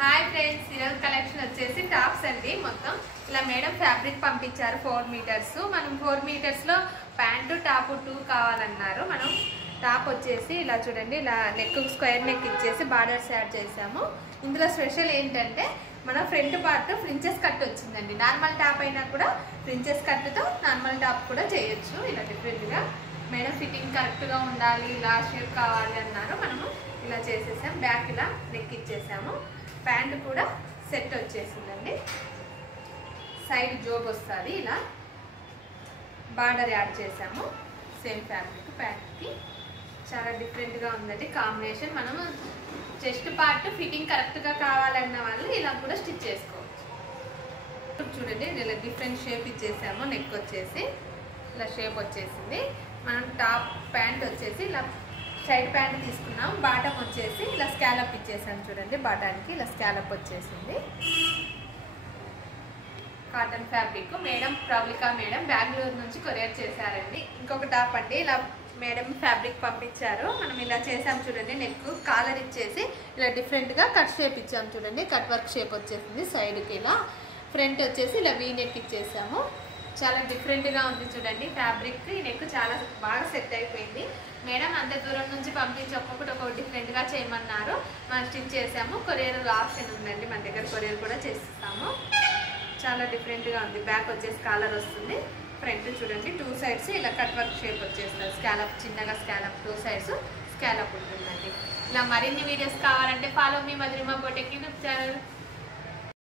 Hi friends, ఈరోజు collection వచ్చేసి tops అండి. మొత్తం ఇలా మేడం ఫ్యాబ్రిక్ పంపించారు 4 మీటర్స్. మనం 4 మీటర్స్లో ప్యాంటు టాప్ 2 కావాలన్నారు. మనం టాప్ వచ్చేసి ఇలా చూడండి, ఇలా నెక్ స్క్వేర్ నెక్ ఇచ్చేసి బార్డర్స్ యాడ్ చేసాము. ఇందులో స్పెషల్ ఏంటంటే మన ఫ్రంట్ పార్ట్ ఫ్రించెస్ కట్ వచ్చిందండి. నార్మల్ టాప్ అయినా కూడా ఫ్రించెస్ కట్తో నార్మల్ టాప్ కూడా చేయొచ్చు. ఇలా డిఫరెంట్గా మేడం ఫిట్టింగ్ కరెక్ట్గా ఉండాలి, ఇలా షేప్ కావాలి అన్నారు. మనము ఇలా చేసేసాం. బ్యాక్ ఇలా నెక్ ఇచ్చేసాము. ప్యాంట్ కూడా సెట్ వచ్చేసిందండి. సైడ్ జోబ్ వస్తుంది. ఇలా బార్డర్ యాడ్ చేసాము. సేమ్ ఫ్యాబ్రిక్ ప్యాంట్కి చాలా డిఫరెంట్గా ఉందండి కాంబినేషన్. మనము చెస్ట్ పార్ట్ ఫిట్టింగ్ కరెక్ట్గా కావాలన్న వాళ్ళు ఇలా కూడా స్టిచ్ చేసుకోవచ్చు. చూడండి, ఇలా డిఫరెంట్ షేప్ ఇచ్చేసాము. నెక్ వచ్చేసి ఇలా షేప్ వచ్చేసింది. మనం టాప్ ప్యాంట్ వచ్చేసి ఇలా సైడ్ ప్యాంట్ తీసుకున్నాం. బాటమ్ వచ్చేసి ఇలా స్కాలప్ ఇచ్చేసాం. చూడండి, బాటానికి ఇలా స్కాలప్ వచ్చేసింది. Cotton fabric madam Pravalika madam Bengaluru నుంచి కొరియర్ చేశారండి. ఇంకొక టాప్ అండి, ఇలా మేడం ఫ్యాబ్రిక్ పంపించారు. మనం ఇలా చేసాం. చూడండి, నెక్ కాలర్ ఇచ్చేసి ఇలా డిఫరెంట్గా కట్ షేప్ ఇచ్చాం. చూడండి, కట్ వర్క్ షేప్ వచ్చేసింది. సైడ్కి ఇలా ఫ్రంట్ వచ్చేసి ఇలా వీ నెక్ ఇచ్చేసాము. చాలా డిఫరెంట్గా ఉంది. చూడండి, ఫ్యాబ్రిక్ ఈ నెక్ చాలా బాగా సెట్ అయిపోయింది. మేడం అంత దూరం నుంచి పంపించి ఒక్కొక్కటి డిఫరెంట్గా చేయమన్నారు. మనం స్టిచ్ చేసాము. కొరియర్ ఆప్షన్ ఉందండి మన దగ్గర, కొరియర్ కూడా చేసిస్తాము. చాలా డిఫరెంట్గా ఉంది. బ్యాక్ వచ్చేసి కాలర్ వస్తుంది. ఫ్రంట్ చూడండి, 2 సైడ్స్ ఇలా కట్ వర్క్ షేప్ వచ్చేస్తుంది. స్కాలప్ చిన్నగా స్కాలప్ 2 సైడ్స్ స్కాలప్ ఉంటుందండి. ఇలా మరిన్ని వీడియోస్ కావాలంటే ఫాలో మీ మధురిమ బొటిక్ యూట్యూబ్ ఛానల్.